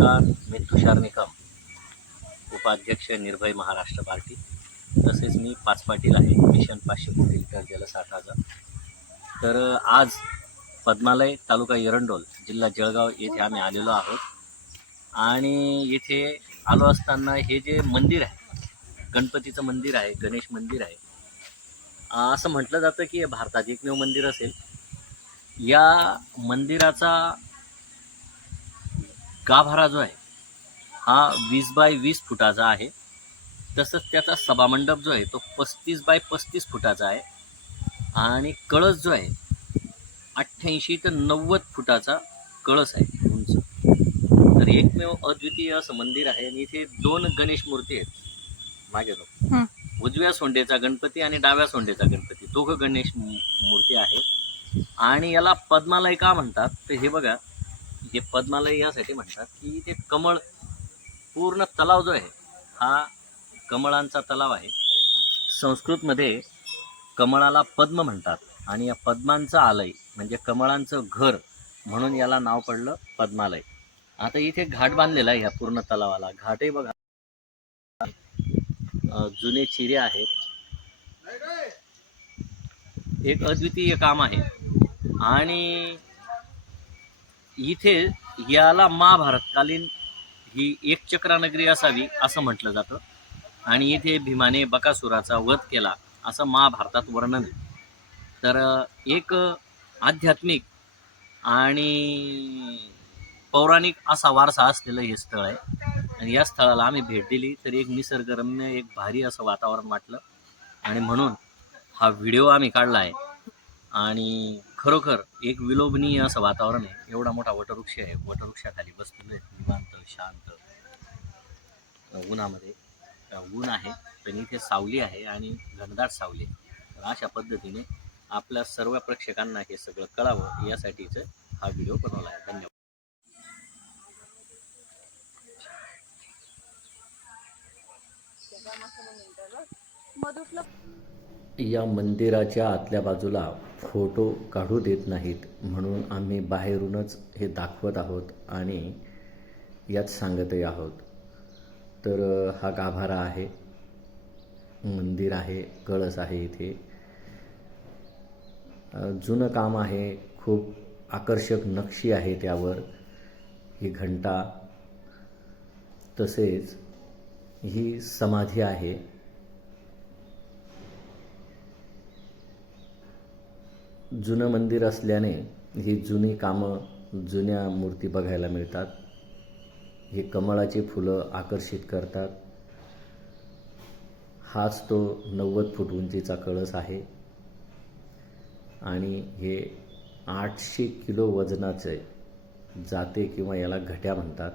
नमस्कार, मी तुषार निकम, उपाध्यक्ष निर्भय महाराष्ट्र पार्टी. तसेच मी 5 पाटील आहे, मिशन 500 कोटी लिटर जलसाठाचा. तर आज पद्मालय, तालुका एरंडोल, जिल्हा जळगाव येथे आम्ही आलेलो आहोत. आणि येथे आलो असताना हे जे मंदिर आहे, गणपतीचं मंदिर आहे, गणेश मंदिर आहे, असं म्हटलं जातं की हे भारतात एकमेव मंदिर असेल. या मंदिराचा गाभारा जो आहे हा 20 बाय 20 फुटाचा आहे. तसंच त्याचा सभामंडप जो आहे तो 35 बाय 35 फुटाचा आहे. आणि कळस जो आहे 88 ते 90 फुटाचा कळस आहे उंच. तर एकमेव अद्वितीय असं मंदिर आहे. आणि इथे 2 गणेश मूर्ती आहेत. मागे बघ, उजव्या सोंडेचा गणपती आणि डाव्या सोंडेचा गणपती, दोघं गणेश मूर्ती आहेत. आणि याला पद्मालय का म्हणतात तर हे बघा, हे पद्मालय यासाठी म्हणतात की ते कमळ, पूर्ण तलाव जो आहे हा कमळांचा तलाव आहे. संस्कृतमध्ये कमळाला पद्म म्हणतात आणि या पद्मांचं आलय म्हणजे कमळांचं घर म्हणून याला नाव पडलं पद्मालय. आता इथे घाट बांधलेला आहे ह्या पूर्ण तलावाला. घाटही बघा, जुने चिरे आहेत. एक अद्वितीय काम आहे. आणि इथे याला महाभारतकालीन ही एक चक्रानगरी असावी असं म्हटलं जातं. आणि इथे भीमाने बकासुराचा वध केला असं महाभारतात वर्णन आहे. तर एक आध्यात्मिक आणि पौराणिक असा वारसा असलेलं हे स्थळ आहे. आणि या स्थळाला आम्ही भेट दिली तर एक निसर्गरम्य, एक भारी असं वातावरण वाटलं. आणि म्हणून हा व्हिडिओ आम्ही काढला आहे. आणि खरोखर एक विलोभनीय असं वातावरण आहे. एवढा मोठा वटवृक्ष आहे, वटवृक्षाखाली बसलेलो आहे निवांत शांत. उन्हामध्ये ऊन आहे पण इथे सावली आहे आणि घनदाट सावली आहे. तर अशा पद्धतीने आपल्या सर्व प्रेक्षकांना हे सगळं कळावं यासाठीच हा व्हिडिओ बनवला आहे. धन्यवाद. या मंदिराच्या आतल्या बाजूला फोटो काढू देत नाहीत म्हणून आम्ही बाहेरूनच हे दाखवत आहोत आणि यात सांगतही आहोत. तर हा गाभारा आहे, मंदिर आहे, कळस आहे. इथे जुनं काम आहे, खूप आकर्षक नक्षी आहे त्यावर. ही घंटा, तसेच ही समाधी आहे. जुनं मंदिर असल्याने ही जुनी कामं, जुन्या मूर्ती बघायला मिळतात. हे कमळाची फुलं आकर्षित करतात. हाच तो 90 फूट उंचीचा कळस आहे. आणि हे 800 किलो वजनाचे जाते किंवा याला घट्या म्हणतात.